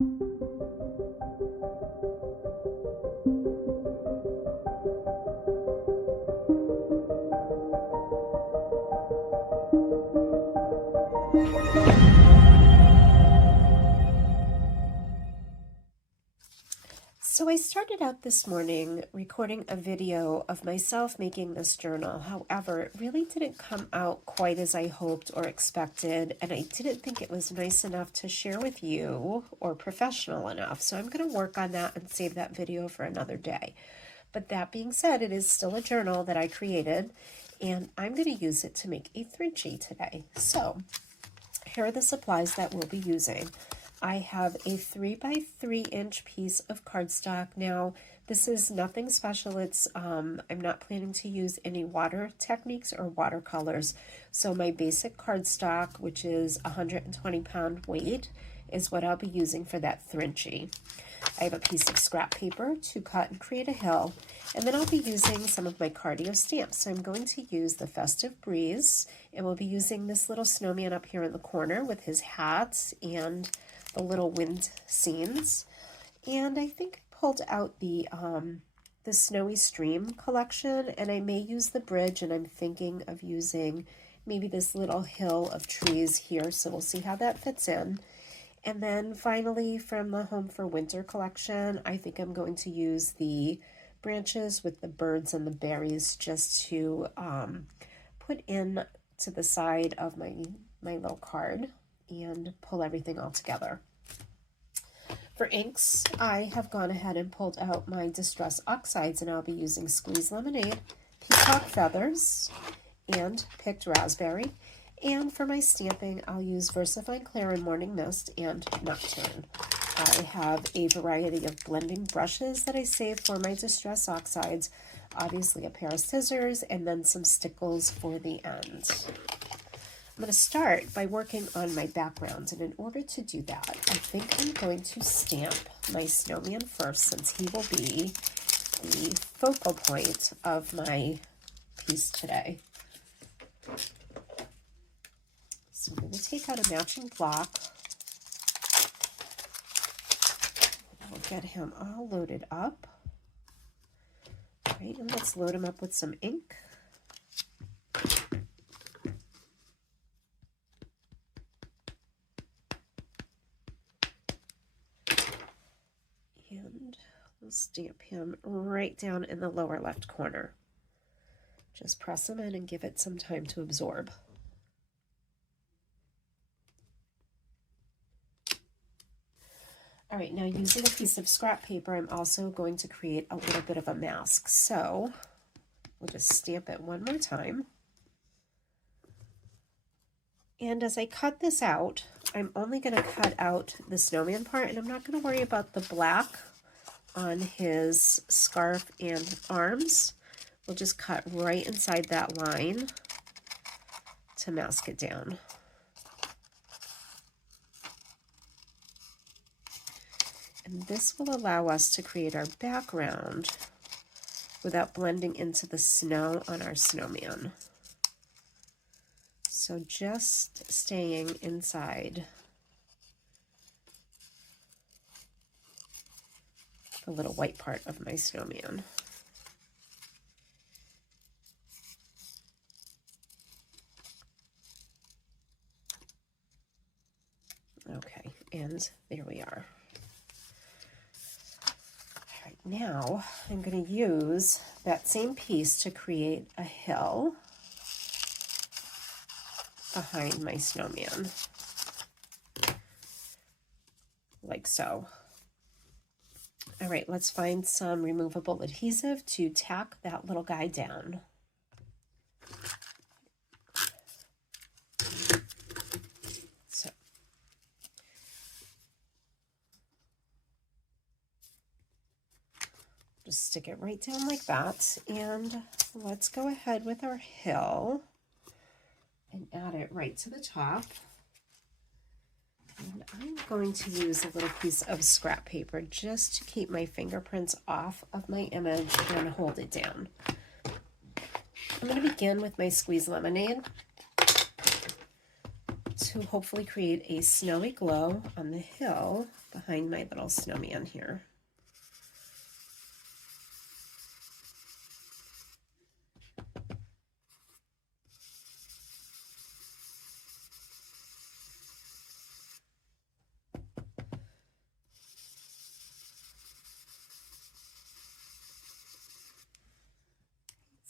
So I started out this morning recording a video of myself making this journal. However, it really didn't come out quite as I hoped or expected, and I didn't think it was nice enough to share with you or professional enough. So I'm going to work on that and save that video for another day. But that being said, it is still a journal that I created, and I'm going to use it to make a thrinchie today. So here are the supplies that we'll be using. I have a 3 by 3 inch piece of cardstock. Now, this is nothing special. It's I'm not planning to use any water techniques or watercolors. So my basic cardstock, which is 120-pound weight, is what I'll be using for that thrinchie. I have a piece of scrap paper to cut and create a hill, and then I'll be using some of my cardio stamps. So I'm going to use the Festive Breeze, and we'll be using this little snowman up here in the corner with his hat and the little wind scenes. And I think I pulled out the Snowy Stream collection, and I may use the bridge, and I'm thinking of using maybe this little hill of trees here, so we'll see how that fits in. And then finally, from the Home for Winter collection, I think I'm going to use the branches with the birds and the berries just to put in to the side of my little card and pull everything all together. For inks, I have gone ahead and pulled out my Distress Oxides, and I'll be using Squeeze Lemonade, Peacock Feathers, and Picked Raspberry. And for my stamping, I'll use Versafine Clair and Morning Mist and Nocturne. I have a variety of blending brushes that I saved for my Distress Oxides, obviously a pair of scissors, and then some Stickles for the end. I'm going to start by working on my background, and in order to do that, I think I'm going to stamp my snowman first, since he will be the focal point of my piece today. So I'm going to take out a matching block. We'll get him all loaded up. All right, and let's load him up with some ink. And we'll stamp him right down in the lower left corner. Just press him in and give it some time to absorb. All right, now using a piece of scrap paper, I'm also going to create a little bit of a mask. So we'll just stamp it one more time. And as I cut this out, I'm only going to cut out the snowman part, and I'm not going to worry about the black on his scarf and arms. We'll just cut right inside that line to mask it down. And this will allow us to create our background without blending into the snow on our snowman. So just staying inside the little white part of my snowman. Okay, and there we are. Now I'm going to use that same piece to create a hill behind my snowman, like so. All right, let's find some removable adhesive to tack that little guy down. Just stick it right down like that, and let's go ahead with our hill and add it right to the top. And I'm going to use a little piece of scrap paper just to keep my fingerprints off of my image and hold it down. I'm going to begin with my Squeeze Lemonade. to hopefully create a snowy glow on the hill behind my little snowman here.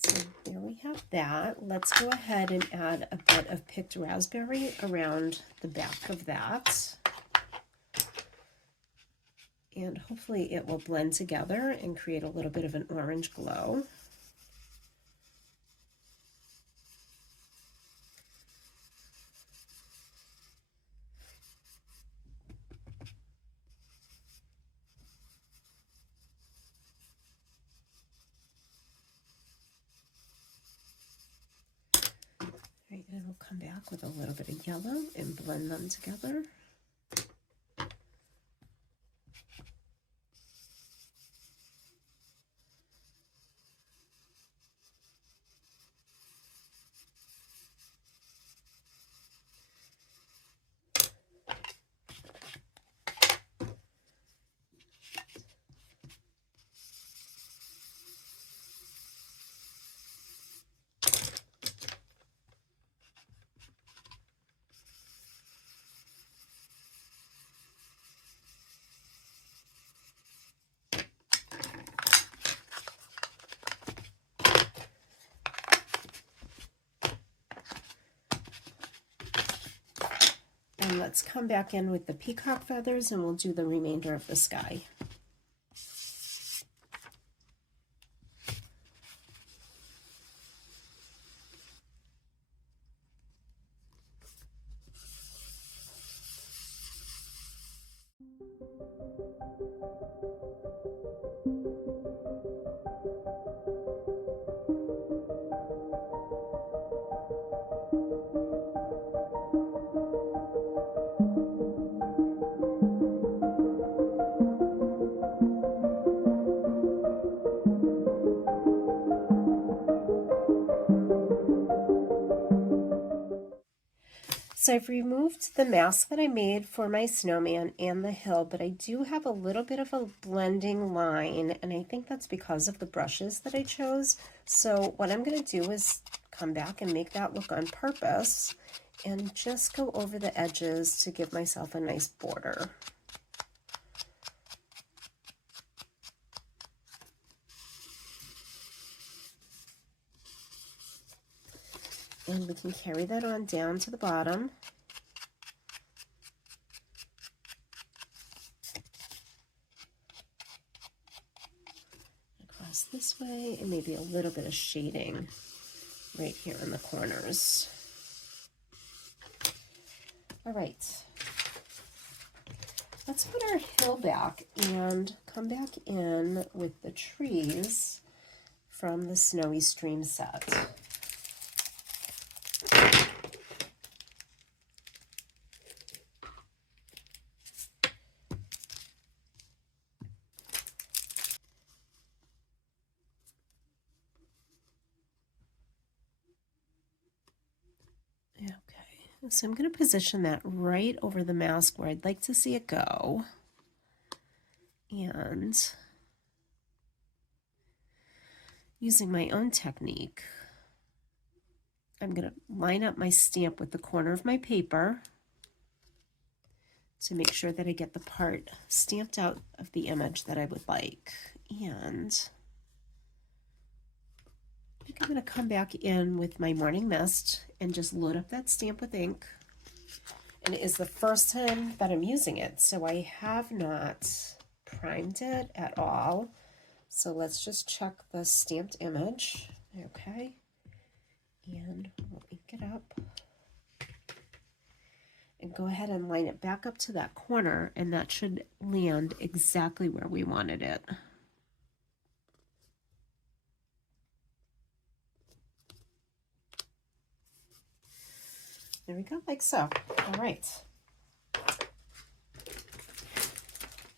So there we have that. Let's go ahead and add a bit of picked raspberry around the back of that. And hopefully it will blend together and create a little bit of an orange glow. Right, and we'll come back with a little bit of yellow and blend them together. And let's come back in with the peacock feathers and we'll do the remainder of the sky. So I've removed the mask that I made for my snowman and the hill, but I do have a little bit of a blending line, and I think that's because of the brushes that I chose. So what I'm going to do is come back and make that look on purpose and just go over the edges to give myself a nice border. And we can carry that on down to the bottom. Across this way, and maybe a little bit of shading right here in the corners. All right. Let's put our hill back and come back in with the trees from the Snowy Stream set. So I'm going to position that right over the mask where I'd like to see it go. And using my own technique, I'm going to line up my stamp with the corner of my paper to make sure that I get the part stamped out of the image that I would like. And I think I'm going to come back in with my Morning Mist and just load up that stamp with ink. And it is the first time that I'm using it, so I have not primed it at all. So let's just check the stamped image. Okay. And we'll ink it up. And go ahead and line it back up to that corner, and that should land exactly where we wanted it. There we go, like so. All right. I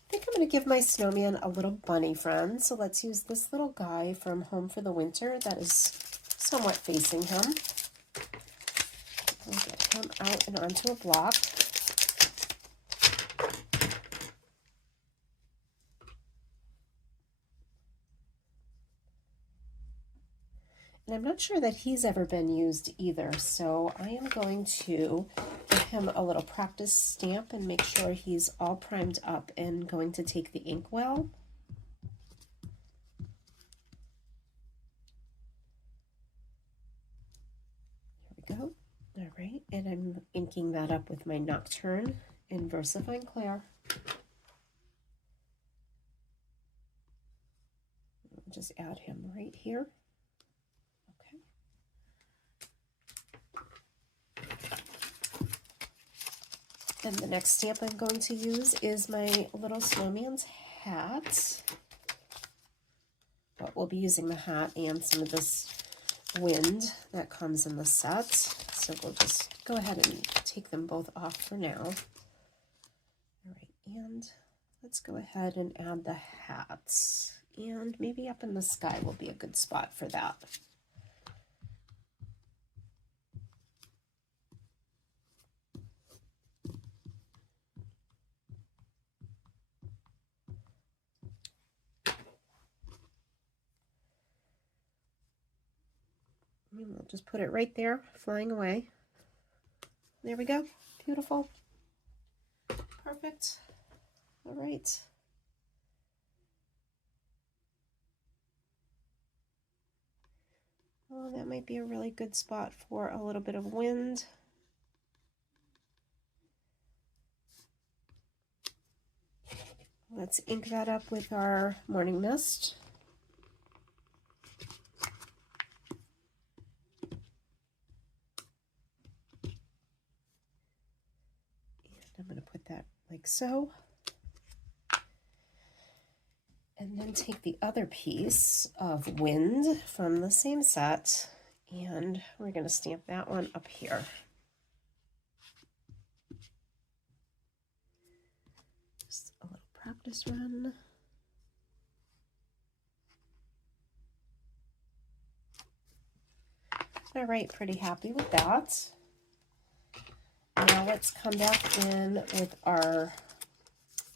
think I'm going to give my snowman a little bunny friend. So let's use this little guy from Home for the Winter that is somewhat facing him. We'll get them out and onto a block. And I'm not sure that he's ever been used either, so I am going to give him a little practice stamp and make sure he's all primed up and going to take the ink well. There we go. All right, and I'm inking that up with my Nocturne in Versafine Clair. I'll just add him right here. And the next stamp I'm going to use is my little snowman's hat. But we'll be using the hat and some of this wind that comes in the set. So we'll just go ahead and take them both off for now. All right, and let's go ahead and add the hat. And maybe up in the sky will be a good spot for that. And we'll just put it right there, flying away. There we go. Beautiful. Perfect. All right. Oh, that might be a really good spot for a little bit of wind. Let's ink that up with our morning mist. I'm going to put that like so. And then take the other piece of wind from the same set, and we're going to stamp that one up here. Just a little practice run. All right, pretty happy with that. Now let's come back in with our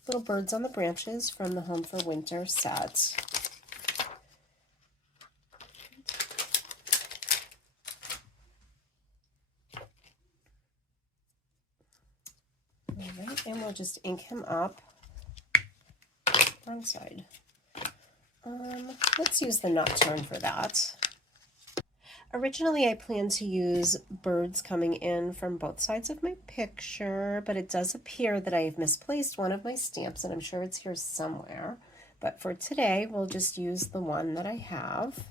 little birds on the branches from the Home for Winter set. All right, and we'll just ink him up. Wrong side. Let's use the Nocturne for that. Originally, I planned to use birds coming in from both sides of my picture, but it does appear that I have misplaced one of my stamps, and I'm sure it's here somewhere. But for today, we'll just use the one that I have.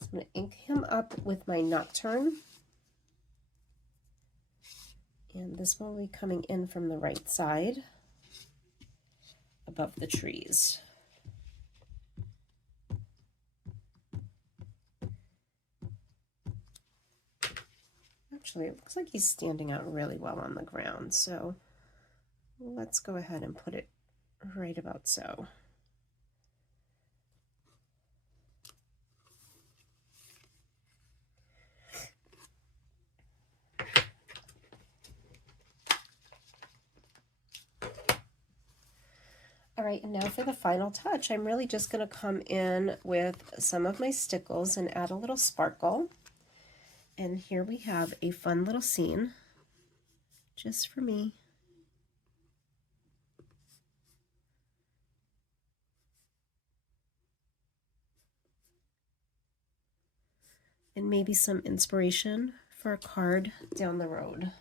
So I'm going to ink him up with my Nocturne. And this will be coming in from the right side above the trees. Actually, it looks like he's standing out really well on the ground, so let's go ahead and put it right about so. All right, and now for the final touch, I'm really just going to come in with some of my Stickles and add a little sparkle. And here we have a fun little scene just for me. And maybe some inspiration for a card down the road.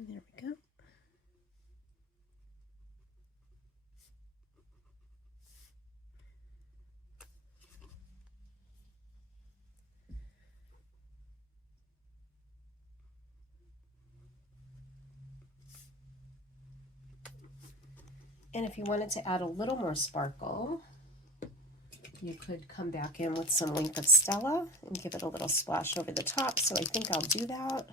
There we go. And if you wanted to add a little more sparkle, you could come back in with some length of Stella and give it a little splash over the top. So I think I'll do that.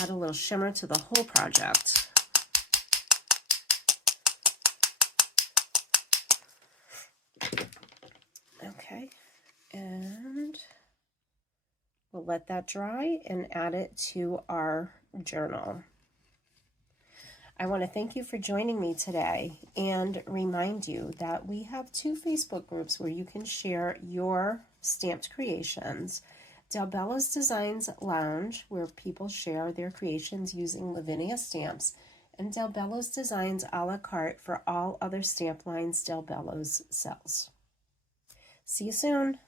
add a little shimmer to the whole project. Okay, and we'll let that dry and add it to our journal. I want to thank you for joining me today and remind you that we have 2 Facebook groups where you can share your stamped creations. Del Bello's Designs Lounge, where people share their creations using Lavinia stamps, and Del Bello's Designs a la carte for all other stamp lines Del Bello's sells. See you soon.